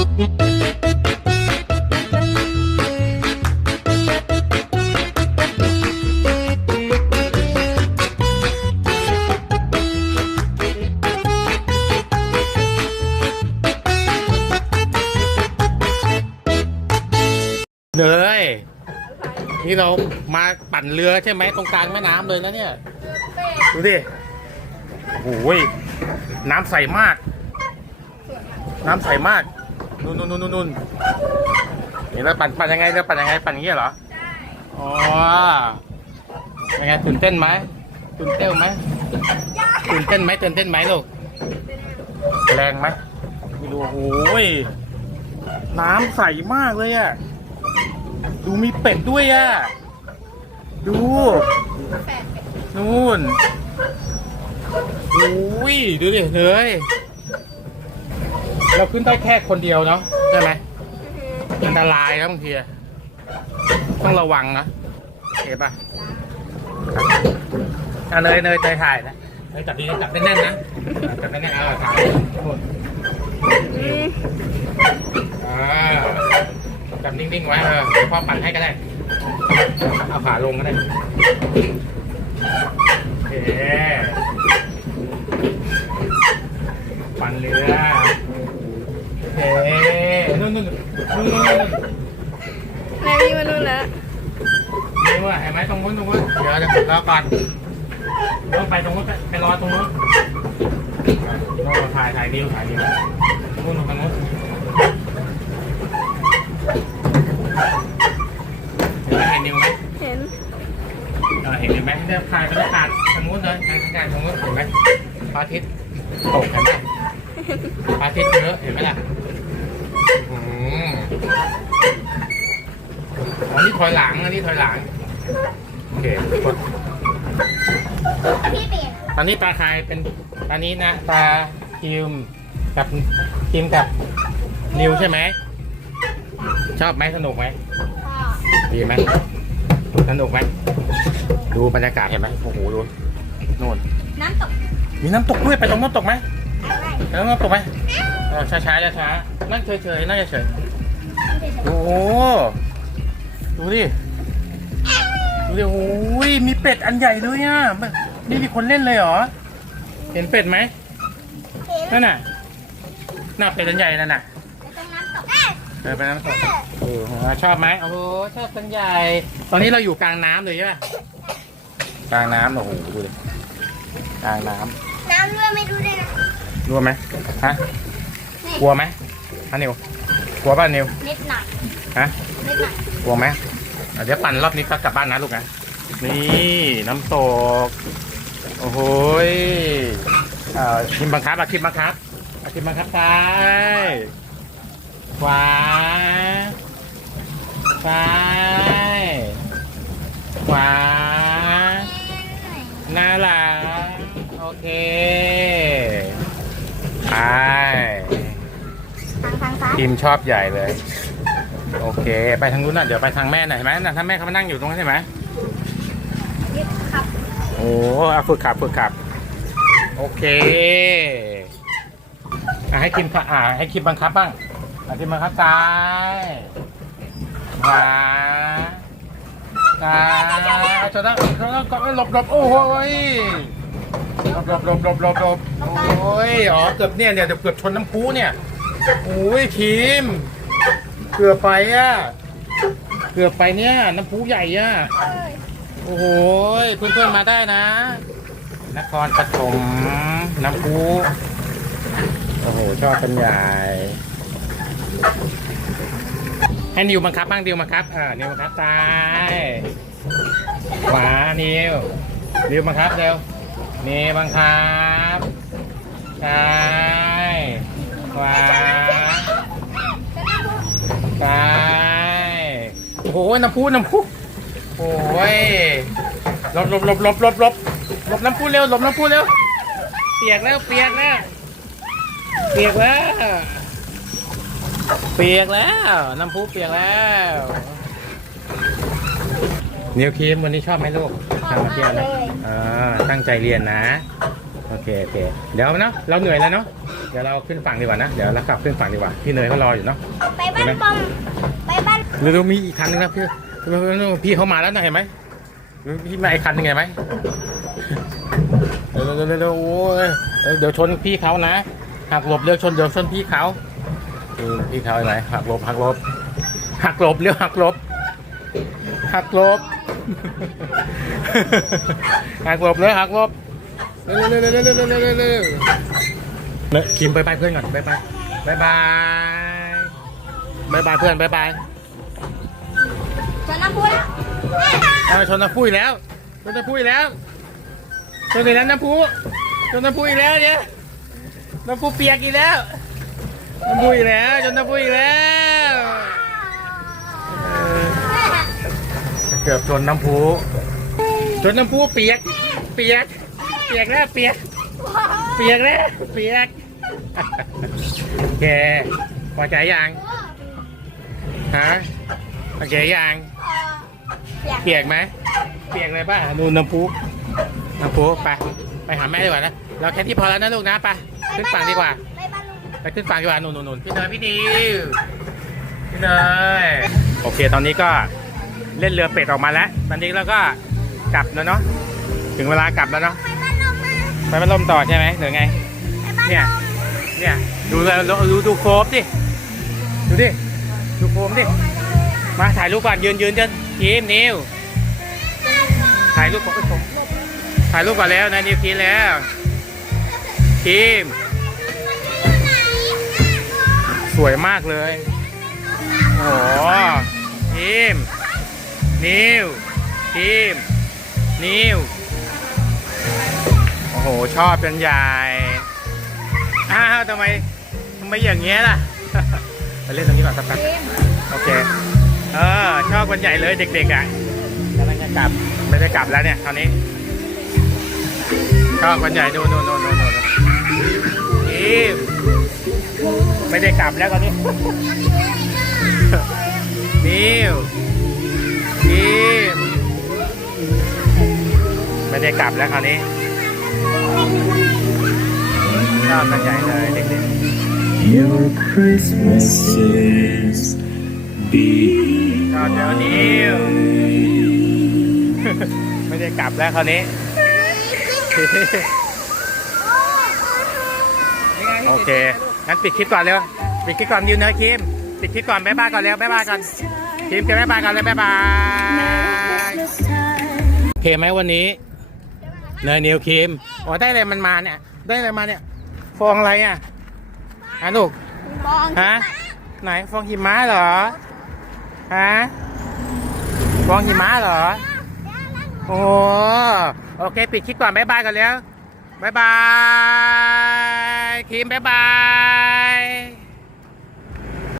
เนยนี่เรามาปั่นเรือใช่ไหมตรงกลางแม่น้ำเลยนะเนี่ย ดูดิโอ้โหยน้ำใสมาก น้ำใสมาก นู่นนู่นนู่นนู่นนี่เราปั่นปั่นยังไงเราปั่นยังไงปั่นอย่างนี้เหรออ๋อยังไงตื่นเต้นไหมตื่นเต้นไหมตื่นเต้นไหมตื่นเต้นไหมลูกแรงไหมไม่รู้โอ้โหยน้ำใสมากเลยอะดูมีเป็ดด้วยอะดูนู่นโอ้ยดูดิเลย เราขึ้นได้แค่คนเดียวเนาะใช่ไหมอันตรายนะบางทีอะต้องระวังนะเห็นปะอะเนยเนยใจถ่ายนะเนยจับดีจับแน่นๆนะจับแน่นๆเอาถ่ายนู่นจับนิ่งๆไว้เออพ่อปั่นให้ก็ได้ เอาขาลงก็ได้โอเคปั่นเรือ โอเคนู่นนู่นนู่นนู่นนู่นแม่พี่มานู่นแล้วนี่ว่าเห็นไหมตรงนู้นตรงนู้นเดี๋ยวเดี๋ยวรอก่อนต้องไปตรงนู้นไปไปรอตรงนู้นต้องถ่ายถ่ายนิ้วถ่ายนิ้วตรงนู้นตรงนู้นเห็นนิ้วไหมเห็นเออเห็นไหมเนี่ยถ่ายบรรยากาศทางนู้นเลยทางบรรยากาศทางนู้นเห็นไหมพระอาทิตย์ตกเห็นไหมพระอาทิตย์เยอะเห็นไหมล่ะ อืมอันนี้ถอยหลัง อันนี้ถอยหลัง โอเคกดพี่เปลี่ยนตอนนี้ปลาคายเป็นตอนนี้นะปลาคิมกับคิมกับนิวใช่ไหม ชอบไหมสนุกไหม พ่อดีไหมสนุกไหม ดูบรรยากาศเห็นไหมโอ้โหดูนู่นน้ำตก มีน้ำตกด้วยไปตรงน้ำตกไหม อะไรไปตรงน้ำตกไหมเออช้าช้าช้าช้าๆนั่งเฉยเฉยๆนั่งเฉยๆโอ้โหดูดิดูดิโอ้ยมีเป็ดอันใหญ่เลยอะไม่นี่มีคนเล่นเลยเหรอ เห็นเป็ดไหมเห็นนั่นน่ะน่าเป็ดอันใหญ่นั่นน่ะไปตรงน้ำตกเออไปน้ำตกเออชอบไหมโอ้โหชอบตันใหญ่ ตอนนี้เราอยู่กลางน้ำเลยใช่ไหมกลางน้ำโอ้โหดูดิกลางน้ำน้ำรั่วไม่รู้เลยนะ รู้ไหมฮะนี่กลัวไหมฮะนิวกลัวป่ะนิวนิดหน่อยฮะนิดหน่อยกลัวไหมอะเดี๋ยวปั่นรอบนี้ก็กลับบ้านนะลูกนะนี่น้ำตกโอ้โหยอ่าคิมบังคับอะคิมบังคับอะคิมบังคับซ้ายขวาซ้ายขวาหน้า ทางทางซ้ายทีมชอบใหญ่เลย โอเค ไปทางนู้นน่ะเดี๋ยวไปทางแม่หน่อยเห็นไหมน่ะถ้าแม่เขามานั่งอยู่ตรงนั้นใช่ไหมยึดขับโอ้เอาฝึกขับฝึกขับ โอเคอะให้คิมอ่าให้คิมบังคับบ้างอะคิมบังคับซ้ายขวาซ้ายชนแล้วชนแล้วก็หลบหลบโอ้โหยหลบหลบหลบหลบหลบหลบโอ้ยอ๋อเกือบเนี่ยเนี่ยเดี๋ยวเกือบชนน้ำพุเนี่ย โอ้ยคิมเกือบไปอะเกือบไปเนี่ยน้ำพุใหญ่อะโอ้โหเพื่อนๆมาได้นะ นครปฐมน้ำพุโอ้โหชอบกันใหญ่ให้นิวบังคับบ้างดิวบังคับอ่านิวบังคับซ้ายขวานิวนิวบังคับเร็วนี่บังคับซ้าย ขวาซ้ายโอ้โหน้ำพุน้ำพุโอ้ยหลบหลบหลบหลบหลบหลบหลบน้ำพุเร็วหลบน้ำพุเร็วเปียกแล้วเปียกแล้วเปียกแล้วเปียกแล้วน้ำพุเปียกแล้วนิวครีมวันนี้ชอบไหมลูกทำมาเที่ยวนะอ่าตั้งใจเรียนนะ โอเคโอเคเดี๋ยวเนาะเราเหนื่อยแล้วเนาะเดี๋ยวเราขึ้นฝั่งดีกว่านะเดี๋ยวเรากลับขึ้นฝั่งดีกว่าพี่เนยเขารออยู่เนาะไปบ้านบอมไปบ้านเร็วๆมีอีกคันนึงนะพี่พี่เขามาแล้วนะเห็นไหมพี่มาอีกคันนึงเห็นไหมเร็วๆเร็วๆโอ้ยเดี๋ยวชนพี่เขานะหักหลบเดี๋ยวชนเดี๋ยวชนพี่เขาดูพี่เขาไหนหักหลบหักหลบหักหลบเร็วหักหลบหักหลบหักหลบเลยหักหลบ เร็วๆเร็วเร็วเร็วเร็วเร็วเร็วเนี่ยคิมไปไปเพื่อนก่อนไปไปบายบายบายบายเพื่อนบายบายชนน้ำพุแล้วเอาชนน้ำพุอีกแล้วชนน้ำพุอีกแล้วชนอีกแล้วน้ำพุชนน้ำพุอีกแล้วเนี่ยน้ำพุเปียกอีกแล้วน้ำพุอีกแล้วชนน้ำพุอีกแล้วเออเกือบชนน้ำพุชนน้ำพุเปียกเปียก เปียกแล้วเปียก เปียกแล้วเปียกแกพอใจยังฮะโอเคยังเปียกไหมเปียกเลยป่ะนูนน้ำพุน้ำพุไปไปหาแม่ดีกว่านะเราแค่ที่พอแล้วนะลูกนะไปขึ้นฝั่งดีกว่าไปบ้านลุงไปขึ้นฝั่งดีกว่านุ่นนุ่นนุ่นพี่เนยพี่ดิวพี่เนยโอเคตอนนี้ก็เล่นเรือเป็ดออกมาแล้ว ตอนนี้เราก็กลับแล้วเนาะถึงเวลากลับแล้วเนาะ ไปบ้านลุงมาไปมันลมต่อใช่ไหมหรือไง เนี่ย เนี่ย ดูเลยดูดูโคมดิ ดูดิ ดูโคมดิ มาถ่ายรูปก่อนยืนยืนกันทีมนิว ถ่ายรูปก่อนถ่ายรูปก่อนแล้วนะนิวทีแล้วทีม สวยมากเลย โอ้โหทีมนิวทีมนิว โอ้โห ชอบเป็นใหญ่ อ้าวทำไมทำไมอย่างเงี้ยล่ะ ไปเล่นตรงนี้ก่อนสักแป๊บโอเค เออ ชอบกันใหญ่เลยเด็กๆอะกำลังจะกลับ ไม่ได้กลับแล้วเนี่ยคราวนี้ ชอบกันใหญ่ดูโน่นโน่นโน่นโน่นทีมไม่ได้กลับแล้วตอนนี้นิวทีมไม่ได้กลับแล้วคราวนี้ ชอบกันใหญ่เลยเด็ก Your Christmases be ๆชอบเดี๋ยวนิวไม่ได้กลับแล้วคราวนี้ โอเค งั้นปิดคลิปก่อนเร็ว ปิดคลิปก่อนดิวเนอร์คิม ปิดคลิปก่อนบ๊ายบายก่อนเร็วบ๊ายบายก่อน คิมจะบ๊ายบายก่อนเลยบ๊ายบาย โอเคไหมวันนี้ เนยนิวคิมอ๋อได้อะไรมันมาเนี่ย ได้อะไรมาเนี่ย ฟองอะไรอะฮะลูกบองฮะไหนฟองหิมะเหรอฮะฟองหิมะเหรอโอ้โหโอเค ปิดคลิปก่อนบ๊ายบายกันแล้วบ๊ายบายคิมบ๊ายบาย